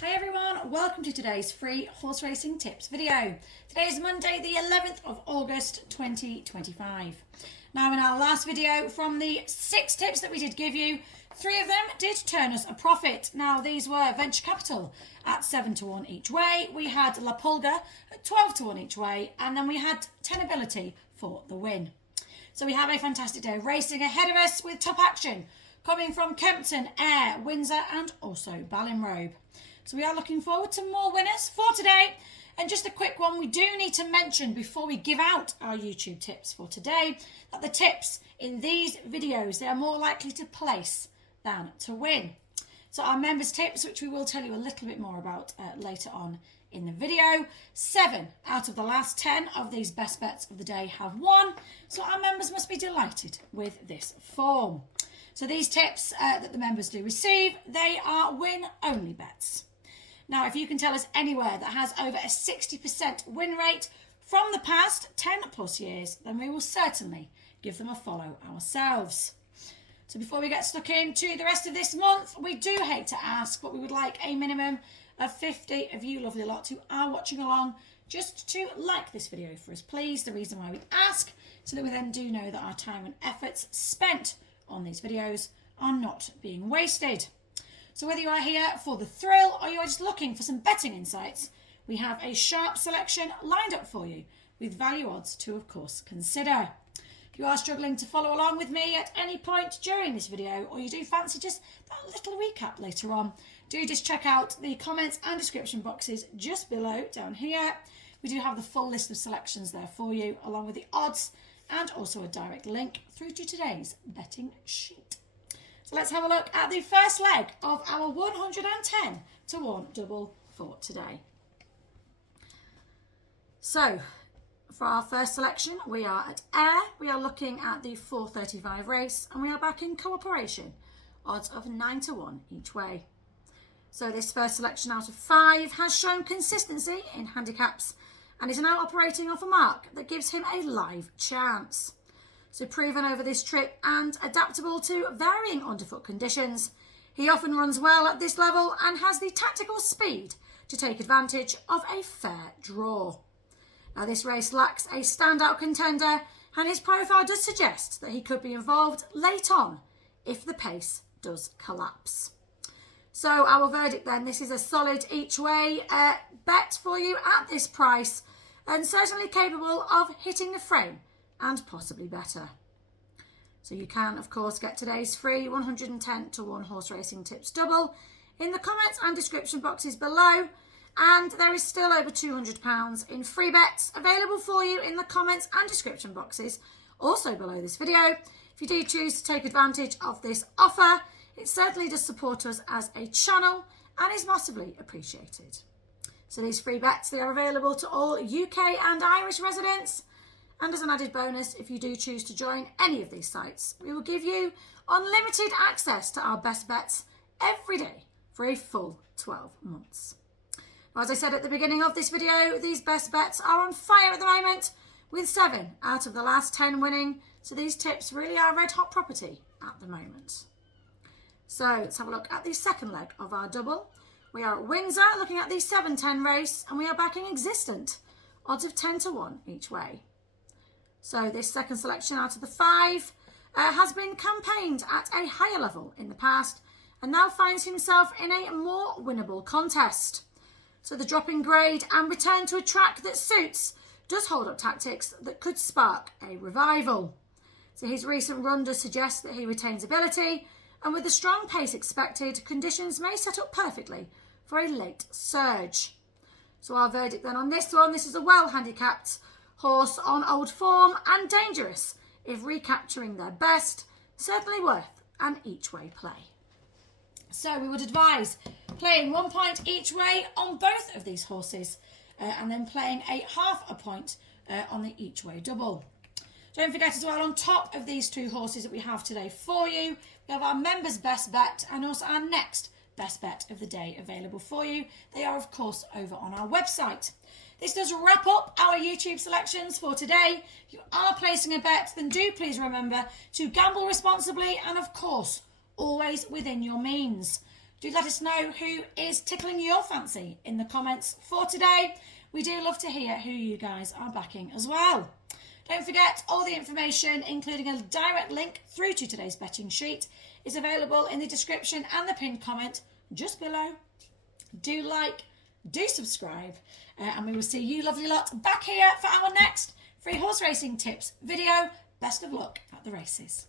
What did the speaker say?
Hi everyone, welcome to today's free horse racing tips video. Today is Monday the 11th of August 2025. Now in our last video from the 6 tips that we did give you, 3 of them did turn us a profit. Now these were Venture Capital at 7-1 each way, we had La Pulga at 12-1 each way, and then we had Tenability for the win. So we have a fantastic day of racing ahead of us with top action coming from Kempton, Ayr, Windsor and also Ballinrobe. So we are looking forward to more winners for today. And just a quick one, we do need to mention before we give out our YouTube tips for today that the tips in these videos, they are more likely to place than to win. So our members tips, which we will tell you a little bit more about later on in the video, 7 out of the last 10 of these best bets of the day have won. So our members must be delighted with this form. So these tips that the members do receive, they are win-only bets. Now, if you can tell us anywhere that has over a 60% win rate from the past 10 plus years, then we will certainly give them a follow ourselves. So before we get stuck into the rest of this month, we do hate to ask, but we would like a minimum of 50 of you lovely lot who are watching along just to like this video for us, please. The reason why we ask, so that we then do know that our time and efforts spent on these videos are not being wasted. So whether you are here for the thrill or you are just looking for some betting insights, we have a sharp selection lined up for you with value odds to, of course, consider. If you are struggling to follow along with me at any point during this video, or you do fancy just that little recap later on, do just check out the comments and description boxes just below down here. We do have the full list of selections there for you, along with the odds and also a direct link through to today's betting sheet. So let's have a look at the first leg of our 110-1 double for today. So for our first selection, we are at Ayr. We are looking at the 4:35 race and we are back in Cooperation. Odds of 9-1 each way. So this first selection out of 5 has shown consistency in handicaps and is now operating off a mark that gives him a live chance. So proven over this trip and adaptable to varying underfoot conditions, he often runs well at this level and has the tactical speed to take advantage of a fair draw. Now this race lacks a standout contender and his profile does suggest that he could be involved late on if the pace does collapse. So our verdict then, this is a solid each way bet for you at this price and certainly capable of hitting the frame and possibly better. So you can of course get today's free 110-1 horse racing tips double in the comments and description boxes below, and there is still over £200 in free bets available for you in the comments and description boxes also below this video. If you do choose to take advantage of this offer, it certainly does support us as a channel and is massively appreciated. So these free bets, they are available to all UK and Irish residents. And as an added bonus, if you do choose to join any of these sites, we will give you unlimited access to our best bets every day for a full 12 months. Now, as I said at the beginning of this video, these best bets are on fire at the moment with 7 out of the last 10 winning. So these tips really are red hot property at the moment. So let's have a look at the second leg of our double. We are at Windsor looking at the 7-10 race and we are backing Existent. Odds of 10-1 each way. So this second selection out of the 5 has been campaigned at a higher level in the past and now finds himself in a more winnable contest. So the drop in grade and return to a track that suits does hold up tactics that could spark a revival. So his recent run does suggest that he retains ability, and with the strong pace expected, conditions may set up perfectly for a late surge. So our verdict then on this one, this is a well handicapped horse on old form and dangerous if recapturing their best, certainly worth an each way play. So we would advise playing 1 point each way on both of these horses and then playing a half a point on the each way double. Don't forget as well, on top of these 2 horses that we have today for you, we have our members best bet and also our next best bet of the day available for you. They are of course over on our website. This does wrap up our YouTube selections for today. If you are placing a bet, then do please remember to gamble responsibly and of course always within your means. Do let us know who is tickling your fancy in the comments for today. We do love to hear who you guys are backing as well. Don't forget, all the information, including a direct link through to today's betting sheet, is available in the description and the pinned comment just below. Do like, do subscribe, and we will see you lovely lot back here for our next free horse racing tips video. Best of luck at the races.